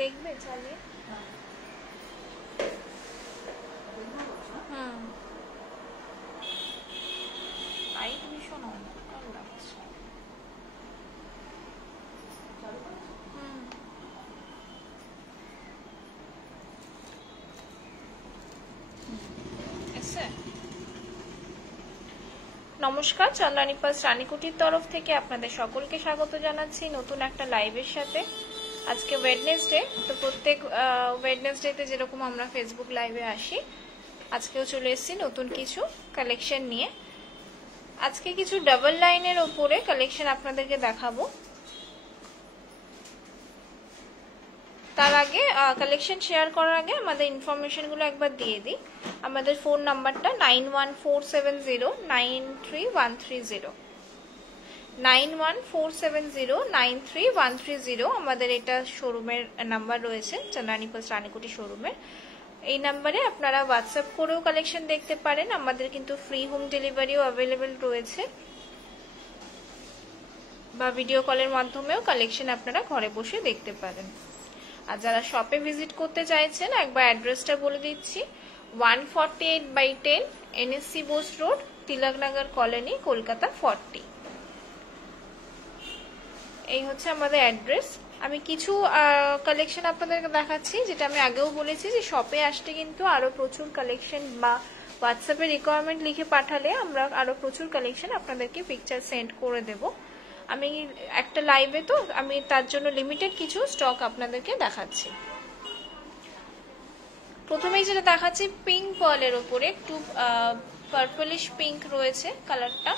দেখবে চালিয়ে? লাইট ভীষণ অন্ধকার লাগছে। নমস্কার, চন্দ্রানী পাস রানীকুটির তরফ থেকে আপনাদের সকলকে স্বাগত জানাচ্ছি নতুন একটা লাইভের সাথে। আজকে ওয়েডনেসডে, তো প্রত্যেক ওয়েডনেসডেতে যেরকম আমরা ফেসবুক লাইভে আসি, আজকেও চলে এসেছি নতুন কিছু কালেকশন নিয়ে। আজকে কিছু ডাবল লাইনের ওপরে কালেকশন আপনাদেরকে দেখাবো। তার আগে কালেকশন শেয়ার করার আগে আমাদের ইনফরমেশনগুলো একবার দিয়ে দিই। আমাদের ফোন নাম্বারটা 9147093130, 9147093130। আমাদের এটা শোরুমের নাম্বার রয়েছে, চন্দ্রানী পাস রানীকুটি শোরুমের। এই নাম্বারে আপনারা হোয়াটসঅ্যাপ করেও কালেকশন দেখতে পারেন। আমাদের কিন্তু ফ্রি হোম ডেলিভারিও অ্যাভেলেবেল রয়েছে, বা ভিডিও কলের মাধ্যমেও কালেকশন আপনারা ঘরে বসে দেখতে পারেন। আর যারা শপে ভিজিট করতে চাইছেন, একবার অ্যাড্রেসটা বলে দিচ্ছি। 148/10 NSC Bose road, Tilaknagar colony, Kolkata 40। এই হচ্ছে আমাদের অ্যাড্রেস। আমি কিছু কালেকশন আপনাদেরকে দেখাচ্ছি, যেটা আমি আগেও বলেছি যে শপে আসতে কিন্তু আরো প্রচুর কালেকশন, বা হোয়াটসঅ্যাপে রিকোয়ারমেন্ট লিখে পাঠালে আমরা আরো প্রচুর কালেকশন আপনাদেরকে পিকচার সেন্ড করে দেব। আমি একটা লাইভে তো আমি তার জন্য লিমিটেড কিছু স্টক আপনাদেরকে দেখাচ্ছি। প্রথমেই যেটা দেখাচ্ছি পিঙ্ক পার্লের উপরে, একটু পার্পলিশ পিঙ্ক রয়েছে কালারটা।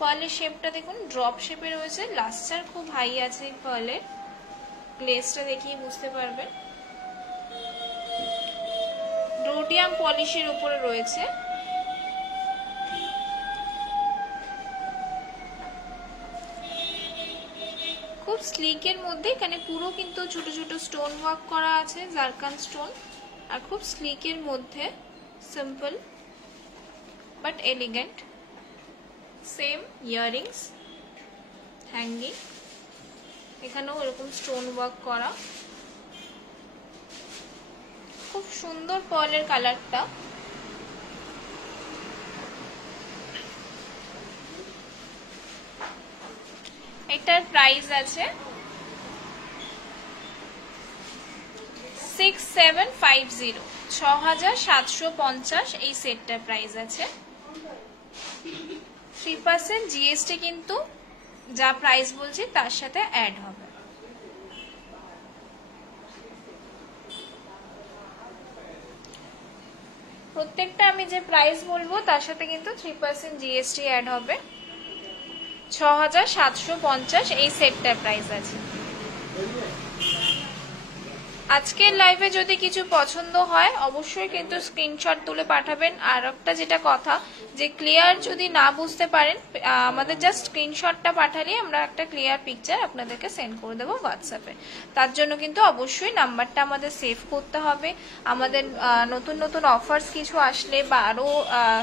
পার্লের শেপটা দেখুন, ড্রপ শেপে রয়েছে, লাস্টার খুব হাই আছে এই পার্লের। গ্লেজটা দেখিয়ে বুঝতে পারবেন। রোডিয়াম পলিশের উপরে রয়েছে। খুব স্লিকের মধ্যে, এখানে পুরো কিন্তু ছোট ছোট স্টোন ওয়ার্ক করা আছে, জারকান স্টোন। আর খুব স্লিকের মধ্যে, simple but elegant. Same earrings, hanging, এখানেও এরকম স্টোন ওয়ার্ক করা। খুব সুন্দর পার্লের কালারটা। এটার প্রাইস আছে 6750, 6750 এই সেটটার প্রাইস আছে। 3% জিএসটি কিন্তু যা প্রাইস বলছি তার সাথে অ্যাড হবে। প্রত্যেকটা আমি যে প্রাইস বলবো তার সাথে কিন্তু 3% জিএসটি অ্যাড হবে। 6750 এই সেটটার প্রাইস আছে। আজকের লাইভে যদি কিছু পছন্দ হয় অবশ্যই কিন্তু স্ক্রিনশট তুলে পাঠাবেন। আর একটা যেটা কথা, যে ক্লিয়ার যদি না বুঝতে পারেন, আমাদের জাস্ট স্ক্রিনশটটা পাঠালে আমরা একটা ক্লিয়ার পিকচার আপনাদেরকে সেন্ড করে দেবো হোয়াটসঅ্যাপে। তার জন্য কিন্তু অবশ্যই নাম্বারটা আমাদের সেভ করতে হবে। আমাদের নতুন নতুন অফার্স কিছু আসলে, বা আরও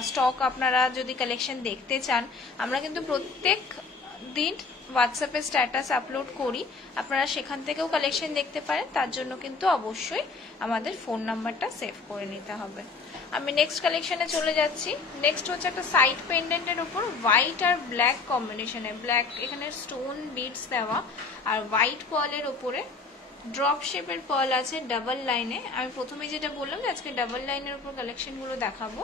স্টক আপনারা যদি কালেকশন দেখতে চান, আমরা কিন্তু প্রত্যেক দিন হোয়াটসঅ্যাপে স্ট্যাটাস আপলোড করি, আপনারা সেখান থেকেও কালেকশন দেখতে পারেন। তার জন্য কিন্তু অবশ্যই আমাদের ফোন নাম্বারটা সেভ করে নিতে হবে। আমি নেক্সট কালেকশনে চলে যাচ্ছি। নেক্সট হচ্ছে একটা সাইড পেন্ডেন্টের উপর হোয়াইট আর ব্ল্যাক কম্বিনেশনে, ব্ল্যাক এখানে স্টোন বিটস দেওয়া, আর হোয়াইট পার্লের উপরে ড্রপ শেপের পার্ল আছে ডাবল লাইনে। আমি প্রথমে যেটা বললাম যে আজকে ডাবল লাইনের উপর কালেকশনগুলো দেখাবো।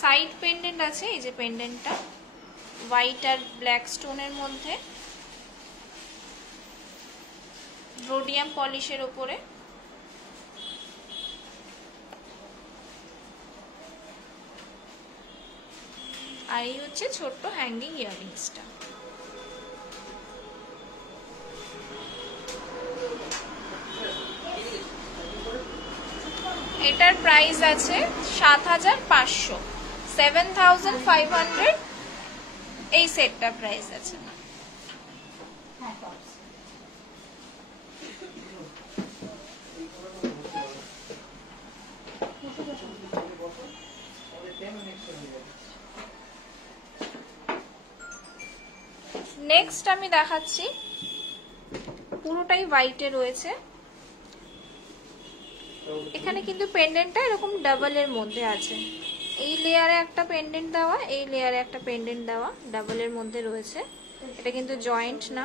সাইড পেন্ডেন্ট আছে, এই যে পেন্ডেন্টটা হোয়াইট আর ব্ল্যাক স্টোনের মধ্যে, রোডিয়াম পলিশের উপরে। আর এই হচ্ছে ছোট্ট হ্যাঙ্গিং ইয়াররিংসটা। এটার প্রাইস আছে 7500, 7500 এই সেটটার প্রাইস আছে। নেক্সট আমি দেখাচ্ছি, পুরোটাই হোয়াইটে রয়েছে। এখানে কিন্তু পেন্ডেন্টটা এরকম ডাবলের মধ্যে আছে, এই লেয়ারে একটা পেন্ডেন্ট দেওয়া, এই লেয়ারে একটা পেন্ডেন্ট দেওয়া, ডাবলের মধ্যে রয়েছে। এটা কিন্তু জয়েন্ট না।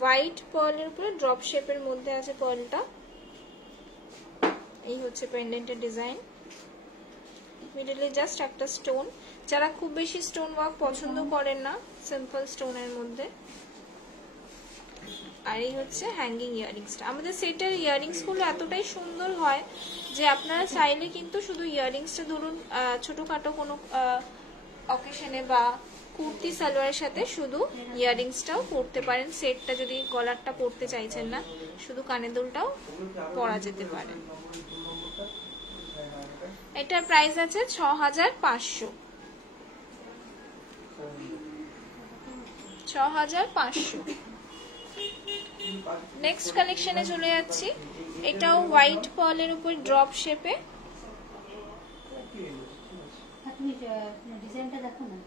হোয়াইট পার্লের উপরে ড্রপ শেপের মধ্যে আছে পার্লটা। এই হচ্ছে পেন্ডেন্টের ডিজাইন। মিডলে জাস্ট একটা স্টোন। যারা খুব বেশি স্টোন ওয়ার্ক পছন্দ করেন না, সিম্পল স্টোনের মধ্যে। আর এই হচ্ছে হ্যাঙ্গিং ইয়াররিংসটা। আমাদের সেটের ইয়াররিংস গুলো এতটাই সুন্দর হয় যে আপনারা চাইলে কিন্তু শুধু ইয়াররিংসটা ধরুন ছোটখাটো কোনো অকেশনে বা কুর্তি সালোয়ারের সাথে শুধু ইয়াররিংসটাও পরতে পারেন। সেটটা যদি গলারটা পরতে চাইছেন না, শুধু কানের দুলটাও পরা যেতে পারে। এটার প্রাইস আছে 6500। 6500। নেক্সট কালেকশনে চলে যাচ্ছি। এটাও হোয়াইট পার্লের উপর ড্রপ শেপে। তুমি ডিজাইনটা দেখো না,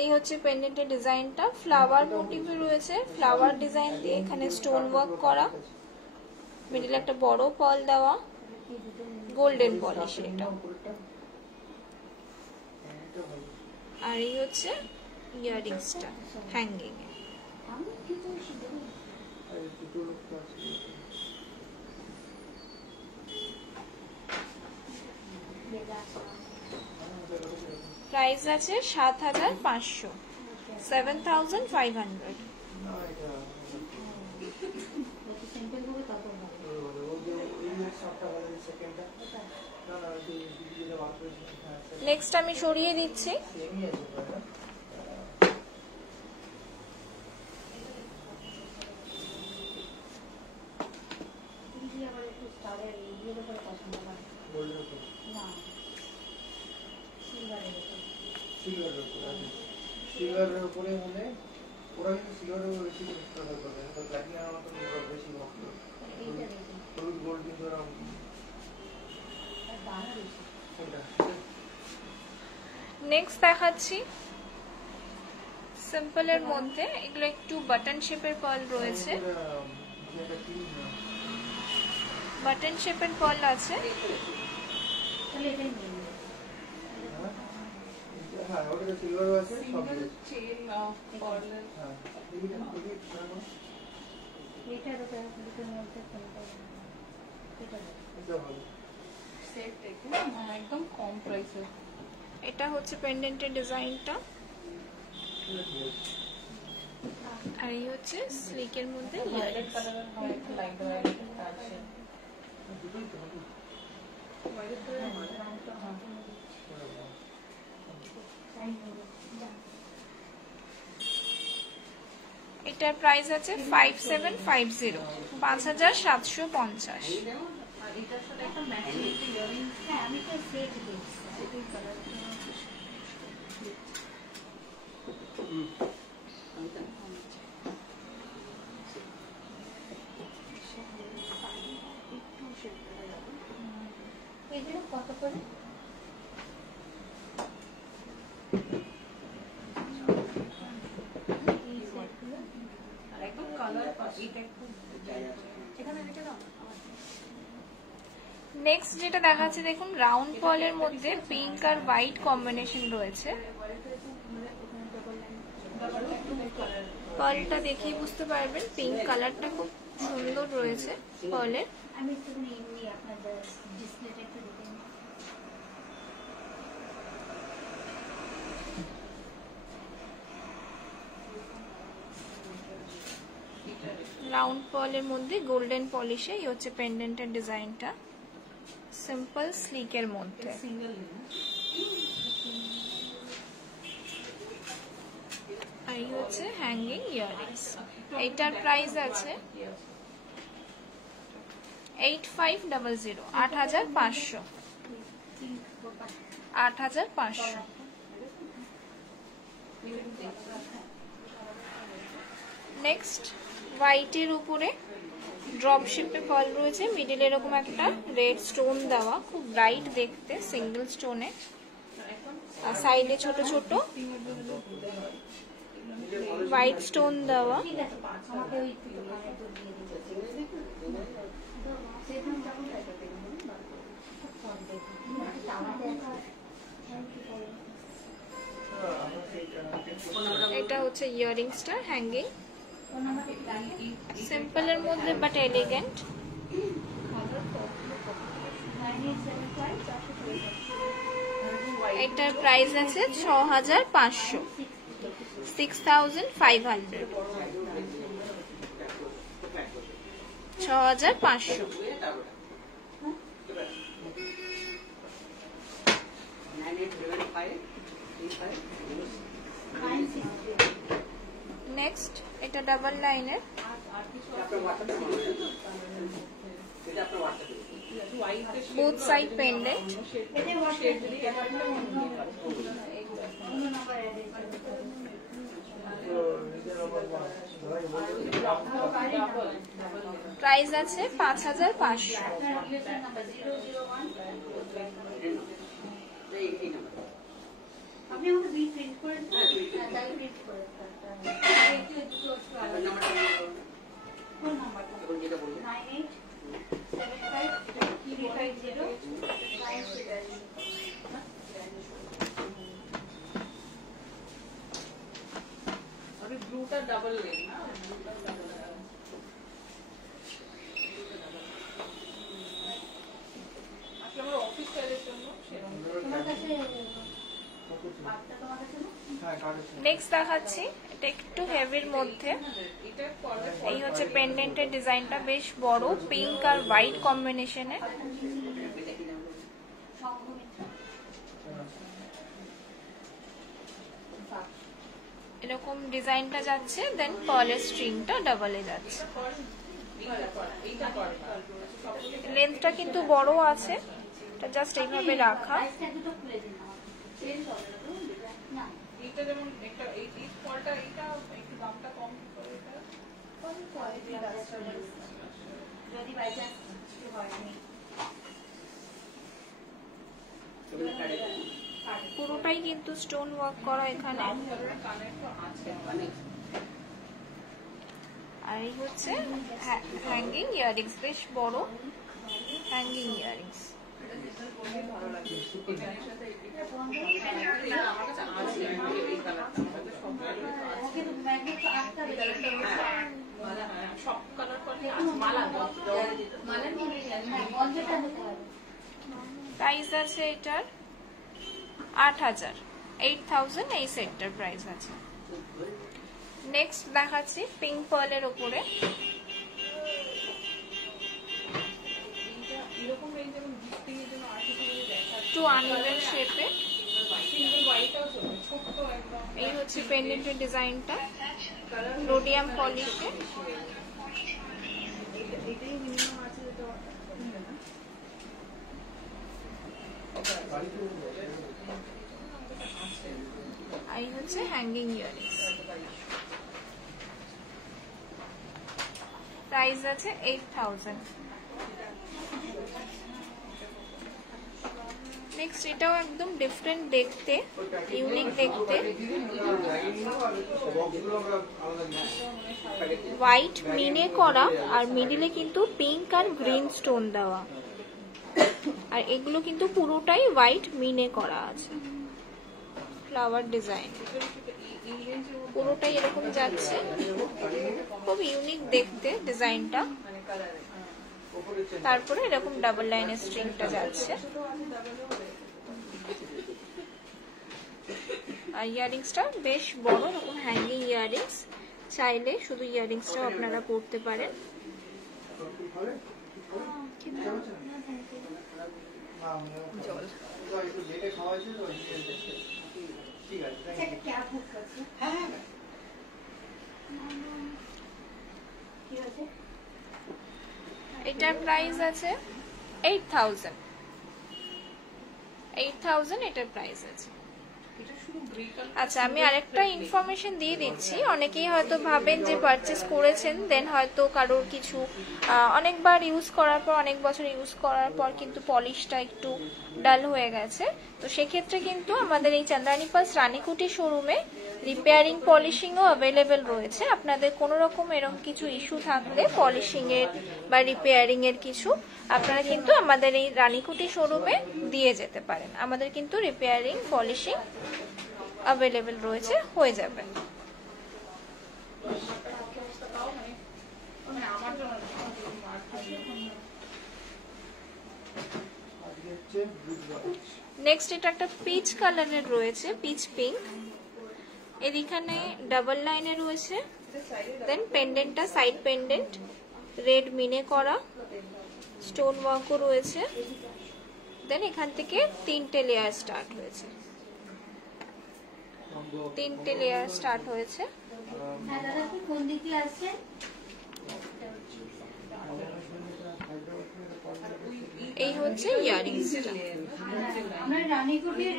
এই হচ্ছে পেন্ডেন্টের ডিজাইনটা। ফ্লাওয়ার মোটিভে রয়েছে, ফ্লাওয়ার ডিজাইন দিয়ে এখানে স্টোন ওয়ার্ক করা, মিডলে একটা বড় পার্ল দেওয়া, গোল্ডেন পলিশ এটা। আর এই হচ্ছে ইয়াররিংসটা হ্যাঙ্গিং এ। প্রাইস আছে 7500, 7500। নেক্সট আমি সরিয়ে দিচ্ছি। সিলভারের উপরে হলে ওরা কিন্তু সিলভারের উপরে বেশি প্রেফার করে, তো প্ল্যাটিনামের মতো বেশি মতো হলুদ গোল্ড কিন্তু ওরা নেক্সট দেখাচ্ছি সিম্পলের মধ্যে। এগুলো একটু বাটন শেপের পার্ল রয়েছে, বাটন শেপের পার্ল আছে। হ্যাঁ, ওটা সিলভারও আছে, সব চেন পার্ল। হ্যাঁ, এটা দুটোর মধ্যে কোনটা এটা ভালো সেট দেখে একদম কম প্রাইসে। এটা হচ্ছে পেন্ডেন্টের ডিজাইনটা। আর এই হচ্ছে স্লিকের মধ্যে ভায়োলেট কালারের হয়, একটু লাইট ভায়োলেট আছে। দুটোই তো ভায়োলেট কালারের রংটা হয়। এটার প্রাইস আছে 5750, 5750। আর এটার সাথে একটা ম্যাচিং একটা ইয়ারিং। হ্যাঁ, আমি তো সেট দিয়েছি এই কালারটা। এগুলো কত করে? নেক্সট যেটা দেখাচ্ছে দেখুন, রাউন্ড পার্লের মধ্যে পিঙ্ক আর হোয়াইট কম্বিনেশন রয়েছে। পার্লটা দেখেই বুঝতে পারবেন পিঙ্ক কালারটা খুব সুন্দর রয়েছে পার্লের। আমি একটু এমনি আপনাদের ডিসপ্লেটা একটু দেখে নিই। রাউন্ড পার্লের মধ্যে গোল্ডেন পলিশে এই হচ্ছে পেন্ডেন্টের ডিজাইনটা, সিম্পল স্লিকের মধ্যে। আর এই হচ্ছে হ্যাঙ্গিং ইয়াররিংস। এইটার প্রাইস আছে 8500, 8500, 8500। নেক্সট হোয়াইটের উপরে ড্রপ শেপে ফল রয়েছে, মিডিল এরকম একটা রেড স্টোন দেওয়া, খুব ব্রাইট দেখতে, সিঙ্গেল স্টোনে, আর সাইডে ছোট ছোট হোয়াইট স্টোন দেওয়া। ঠিক আছে, আমাকে ওই দোকানে তো দিয়ে দিতে। সেখানে যখন এটা হচ্ছে ইয়াররিংসটা হ্যাঙ্গিং, সিম্পলের মধ্যে বাট এলিগেন্ট। এটার প্রাইস আছে 6500, 6500, 6500। নেক্সট এটা ডাবল লাইনের, both side pendant, প্রাইস আছে 5500। আপনি আমাকে বিল প্রিন্ট করে তাই প্রিন্ট করে ফোন নাম্বারটা 98753509। अभी ब्लूटा डबल लेना, ब्लूटा डबल আসলে আমার অফিস টাইলের জন্য সেরকম তোমার কাছে পাটটা তোমার কাছে না? হ্যাঁ কার্ড আছে। নেক্সট দেখাচ্ছি, এটা একটু হেভির মধ্যে। এটা করার এই হচ্ছে পেন্ডেন্টের ডিজাইনটা, বেশ বড়, পিঙ্ক আর হোয়াইট কম্বিনেশনে। এরকম ডিজাইনটা যাচ্ছে, দেন পার্লের স্ট্রিংটা ডাবলে যাচ্ছে। এইটা কর, লেন্থটা কিন্তু বড় আছে, এটা জাস্ট এইভাবে রাখা। আইসটা দুটো খুলে দিন আমাকে। চেঞ্জ হবে না? এইটা যেমন একটা এই ফলটা এইটা একটু দামটা কম করে এটা কোন কোয়ালিটি আছে? যদি বাই চান্স কিছু হয়নি। পুরোটাই কিন্তু স্টোন ওয়ার্ক করা এখানে। কানের তো আছে আর এই হচ্ছে হ্যাঙ্গিং ইয়ারিংস, বেশ বড় হ্যাঙ্গিং ইয়ারিংস। ভালো লাগে এটার সাথে আমার কাছে আছে এই কালারটা আমাদের সব ওকে তো ম্যাগনেট তো আটটা সব কালার করে মালা মালা নিয়ে হ্যাঁ, গন্ধটা হতে হবে। প্রাইস আছে এটার 8000, 8000 এই সেটটার প্রাইস আছে। নেক্সট দেখাচ্ছি পিঙ্ক পার্লের উপরে, এরকম এই যেমন গিফটিং এর জন্য আর্টিফিশিয়াল দেখা একটু আনইভেন শেপে। সিঙ্গেল হোয়াইটও চলবে, ছোট্ট একদম এই হচ্ছে পেন্ডেন্টের ডিজাইনটা, রোডিয়াম পলিশে। এটাই মিনিমাম আছে যেটা এই হচ্ছে হ্যাঙ্গিং ইয়ারিংস, প্রাইস আছে 8000। নেক্সট এটাও একদম ডিফারেন্ট দেখতে, ইউনিক দেখতে, হোয়াইট মিনে করা আর মিডিলে কিন্তু পিঙ্ক আর গ্রিন স্টোন দেওয়া, আর এগুলো কিন্তু পুরোটাই হোয়াইট মিনে করা আছে, ফ্লাওয়ার ডিজাইন পুরোটাই এরকম যাচ্ছে, খুব ইউনিক দেখতে ডিজাইনটা। তারপরে এরকম ডাবল লাইনের স্ট্রিংটা যাচ্ছে, আর ইয়ারিংসটা বেশ বড়, এরকম হ্যাঙ্গিং ইয়ারিংস, চাইলে শুধু ইয়ারিংসটাও আপনারা পরতে পারেন। জল একটু লেটে খাওয়া হয়েছে তো ঠিক আছে। একটা ক্যাব বুক করছি। হ্যাঁ কি আছে? এটার প্রাইস আছে 8000, 8000 এটার প্রাইস আছে। এটা আচ্ছা, আমি আরেকটা ইনফরমেশন দিয়ে দিচ্ছি। অনেকেই হয়তো ভাবেন যে পারচেস করেছেন, দেন হয়তো কারোর কিছু অনেকবার ইউজ করার পর, অনেক বছর ইউজ করার পর কিন্তু পলিশটা একটু ডাল হয়ে গেছে। তো সেক্ষেত্রে কিন্তু আমাদের এই চন্দ্রানী পালস রানীকুটি শোরুমে রিপেয়ারিং পলিশিংও অ্যাভেলেবেল রয়েছে। আপনাদের কোনো রকম এরকম কিছু ইস্যু থাকলে পলিশিংয়ের বা রিপেয়ারিংয়ের কিছু, আপনারা কিন্তু আমাদের এই রানীকুটি শোরুমে দিয়ে যেতে পারেন। আমাদের কিন্তু রিপেয়ারিং পলিশিং অ্যাভেলেবেল রয়েছে, হয়ে যাবে। আমার জন্য আজকে হচ্ছে বুধবার। নেক্সট এটা একটা পিচ কালারের রয়েছে, পিচ পিঙ্ক। এর এখানে ডাবল লাইনে রয়েছে, দেন পেন্ডেন্টটা সাইড পেন্ডেন্ট রেড মিনে করা, স্টোন ওয়ার্কও রয়েছে। দেন এখান থেকে 3টে লেয়ার স্টার্ট হয়েছে, 3টে লেয়ার স্টার্ট হয়েছে। হ্যাঁ দাদা, আপনি কোন দিক দিয়ে আসছেন? এই হচ্ছে ইয়ারিংসটা, আমরা রানীকুটির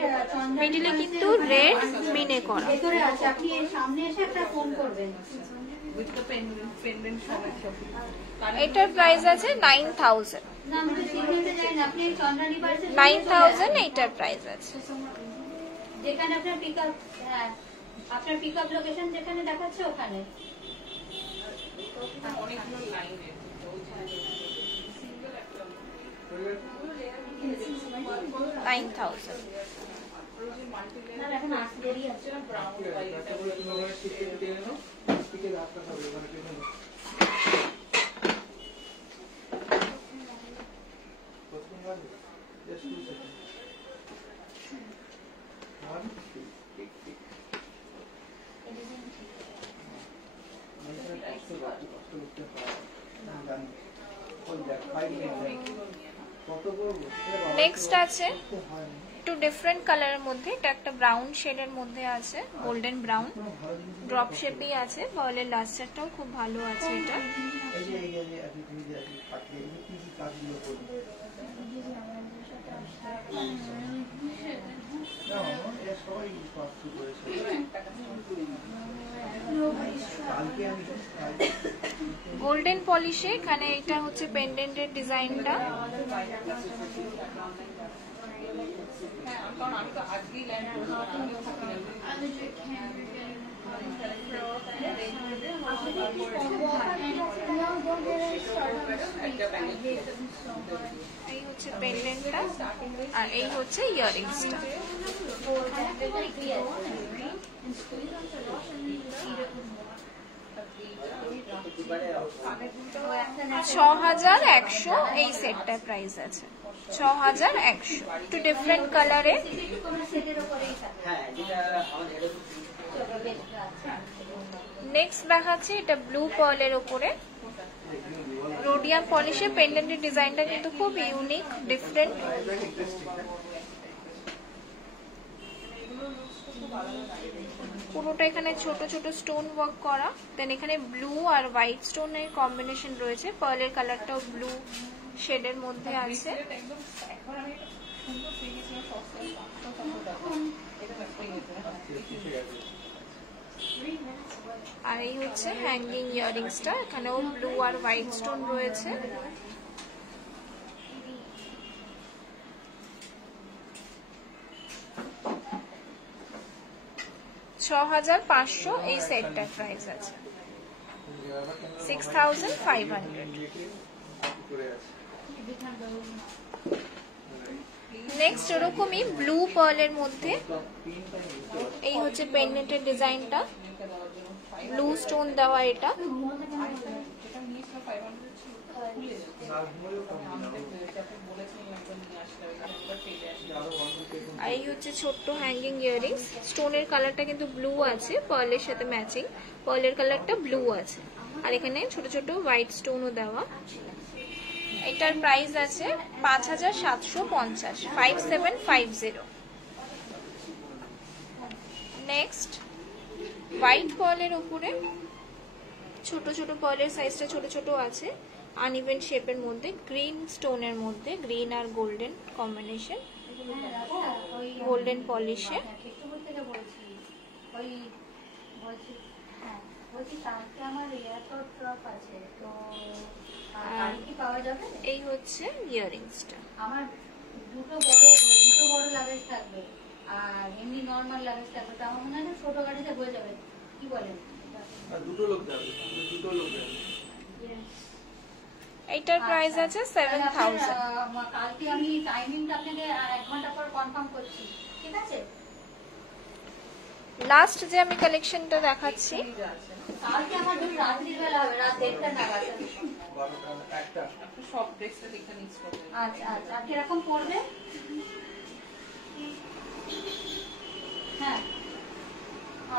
মিডিলে কিন্তু রেড মিনে করা। ভেতরে আছে, আপনি এর সামনে এসে একটা ফোন করবেন। উইথ দ্য পেন্ডেন্ট সমেত সব। এটার প্রাইস আছে 9000। না, আমি তো সিগনেটে যাই না, আপনি চন্দ্রানী পার্সে 9000 এটার প্রাইস আছে। যেখানে আপনার পিকআপ, হ্যাঁ আপনার পিকআপ লোকেশন যেখানে দেখাচ্ছে ওখানে। অনেকগুলো লাইন আছে। সিঙ্গেল একটা 9000। না এখন আসতে দেরি আছে। ব্রাউন একটা করে তুমি ওখানে টিকে টেনে নাও, টিকে রাখতে হবে, ওখানে টেনে নাও। প্রথম বাজে, just 2 seconds. 1, 2, tick, tick. আমি এখানে কষ্ট করতে হয়। না, জানি। ওই দেখ, 5 minutes। কত করবো? নেক্সট আছে হয় না। একটু ডিফারেন্ট কালারের মধ্যে, এটা একটা ব্রাউন শেডের মধ্যে আছে, গোল্ডেন ব্রাউন, ড্রপ শেপেই আছে। বলের লাস্টারটাও খুব ভালো আছে এটা। এই যে আপনি তুমি যে আপনি পাঠিয়ে দিলে কি কি কাজগুলো করবেন? না, এটা সবাই পাঠ্য করেছে। কালকে আমি গোল্ডেন পলিশে এখানে এটা হচ্ছে পেন্ডেন্টের ডিজাইনটা। হ্যাঁ, কারণ আমি তো আজকেই লাইন এই হচ্ছে পেন্ডেন্টটা, আর এই হচ্ছে ইয়ারিংসটা। 6100 এই সেটটার প্রাইস আছে, 6100। একটু ডিফারেন্ট কালারে। সেটের উপরেই থাকে। নেক্সট দেখাচ্ছি এটা ব্লু পার্লের উপরে রোডিয়াম পলিশে। পেন্ডেন্টের ডিজাইনটা কিন্তু খুব ইউনিক, ডিফারেন্ট। পুরোটা এখানে ছোট ছোট স্টোন ওয়ার্ক করা, দেন এখানে ব্লু আর হোয়াইট স্টোনের কম্বিনেশন রয়েছে। পার্লের কালারটাও ব্লু শেডের মধ্যে আছে। একদম একবার আমি সুন্দর পেয়ে গেছিলাম সস্তায় 500 টাকা। এটা একটা ইয়েতে আর এই হচ্ছে হ্যাঙ্গিং ইয়ারিংসটা, এখানেও ব্লু আর হোয়াইট স্টোন রয়েছে। $6500 এই সেটটার প্রাইস আছে, 6500। নেক্সট এরকমই ব্লু পার্লের মধ্যে এই হচ্ছে পেন্ডেন্টের ডিজাইনটা, ব্লু স্টোন দেওয়া এটা। আর এই হচ্ছে ছোট্ট হ্যাঙ্গিং ইয়ারিংস। স্টোনের কালারটা কিন্তু ব্লু আছে, পার্লের সাথে ম্যাচিং। পার্লের কালারটা ব্লু আছে, আর এখানে ছোট ছোট হোয়াইট স্টোনও দেওয়া। এটার প্রাইস আছে 5750, 5750। নেক্সট হোয়াইট পার্লের উপরে ছোট ছোট পার্লের সাইজটা ছোট ছোট আছে, আনইভেন শেপের মধ্যে, গ্রিন স্টোনের মধ্যে, গ্রিন আর গোল্ডেন কম্বিনেশন, গোল্ডেন পলিশে। বলছি ওই বলছি হ্যাঁ বলছি কালকে আমার এয়ারপোর্ট ড্রপ আছে তো গাড়ি কি পাওয়া যাবে? এই হচ্ছে ইয়াররিংসটা। আমার দুটো বড় লাগেজ থাকবে আর এমনি নর্মাল লাগেজ থাকবে, তো আমার মনে হয় না ছোট গাড়িতে হয়ে যাবে, কি বলেন? আর দুটো লোক যাবে, দুটো লোক যাবে। এইটার প্রাইস আছে 7000। কালকে আমি টাইমিংটা আপনাকে 1 ঘন্টা পর কনফার্ম করছি, ঠিক আছে? লাস্ট যে আমি কালেকশনটা দেখাচ্ছি, কালকে আমার রাত্রির বেলা হবে, রাত 1টা নাগাদ। 12টা 1টা। সব ড্রেসটা দেখে নিচ্ছি। আচ্ছা আচ্ছা, আর কিরকম পড়বে? হ্যাঁ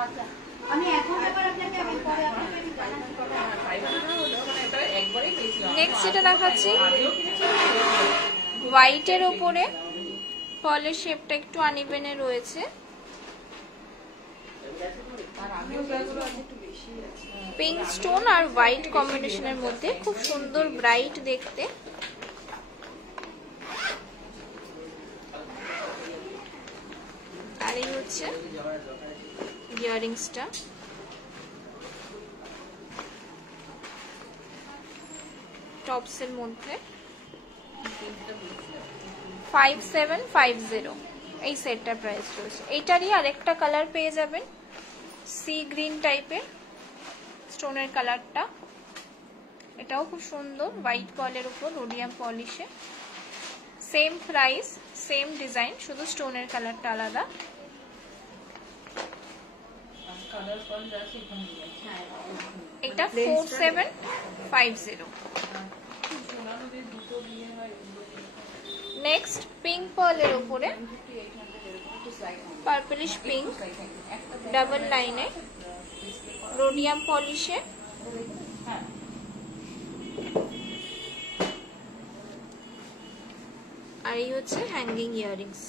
আচ্ছা, আমি এখন ব্যাপার আপনাকে আমি পরে আপনাকে আমি জানাচ্ছি। নেক্সট যেটা দেখাচ্ছি হোয়াইটের ওপরে ফলের শেপটা একটু আনইভেনে রয়েছে, পিঙ্ক স্টোন আর হোয়াইট কম্বিনেশনের মধ্যে খুব সুন্দর ব্রাইট দেখতে। আর এই হচ্ছে ইয়াররিংসটা। টপসের মধ্যে 5750 এই সেটটার প্রাইস রয়েছে। এইটারই আরেকটা কালার পেয়ে যাবেন, সি গ্রিন টাইপের স্টোনের কালারটা। এটাও খুব সুন্দর, হোয়াইট পলের উপর রোডিয়াম পলিশে। সেম প্রাইস, সেম ডিজাইন, শুধু স্টোনের কালারটা আলাদা। এটা 4750। নেক্সট পিঙ্ক পার্লের উপরে পার্পলিশ পিঙ্ক ডাবল লাইনে রোডিয়াম পলিশে। আর এই হচ্ছে হ্যাঙ্গিং ইয়াররিংস।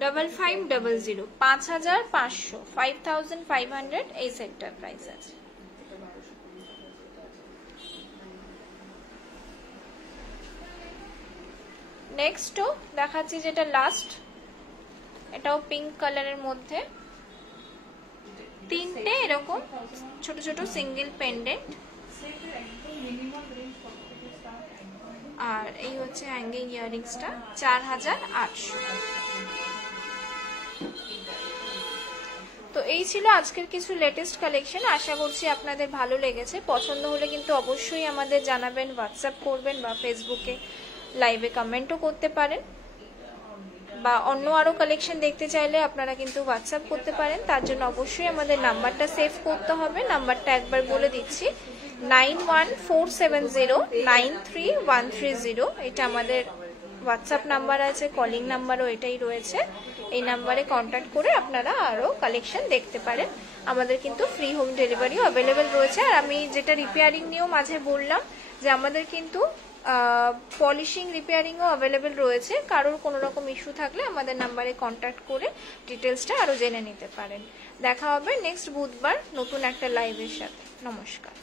5500 5500 5500 এই সেটটার প্রাইস আছে। নেক্সটও দেখাচ্ছি যেটা লাস্ট, এটাও পিঙ্ক কালারের মধ্যে, তিনটে এরকম ছোট ছোট সিঙ্গেল পেন্ডেন্ট। আর এই হচ্ছে হ্যাঙ্গিং ইয়াররিংসটা 4800। তো এই ছিল আজকের কিছু লেটেস্ট কালেকশন। আশা করছি আপনাদের ভালো লেগেছে। পছন্দ হলে কিন্তু অবশ্যই আমাদের জানাবেন, হোয়াটসঅ্যাপ করবেন বা ফেসবুকে লাইভে কমেন্টও করতে পারেন, বা অন্য আরো কালেকশন দেখতে চাইলে আপনারা কিন্তু হোয়াটসঅ্যাপ করতে পারেন। তার জন্য অবশ্যই আমাদের নাম্বারটা সেভ করতে হবে। নাম্বারটা একবার বলে দিচ্ছি, 9147093130। এটা আমাদের হোয়াটসঅ্যাপ নাম্বার আছে, কলিং নাম্বারও এটাই রয়েছে। এই নাম্বারে কন্ট্যাক্ট করে আপনারা আরও কালেকশন দেখতে পারেন। আমাদের কিন্তু ফ্রি হোম ডেলিভারিও অ্যাভেলেবেল রয়েছে। আর আমি যেটা রিপেয়ারিং নিয়েও মাঝে বললাম যে আমাদের কিন্তু পলিশিং রিপেয়ারিংও অ্যাভেলেবেল রয়েছে। কারোর কোনো রকম ইস্যু থাকলে আমাদের নাম্বারে কন্ট্যাক্ট করে ডিটেলসটা আরও জেনে নিতে পারেন। দেখা হবে নেক্সট বুধবার নতুন একটা লাইভের সাথে। নমস্কার।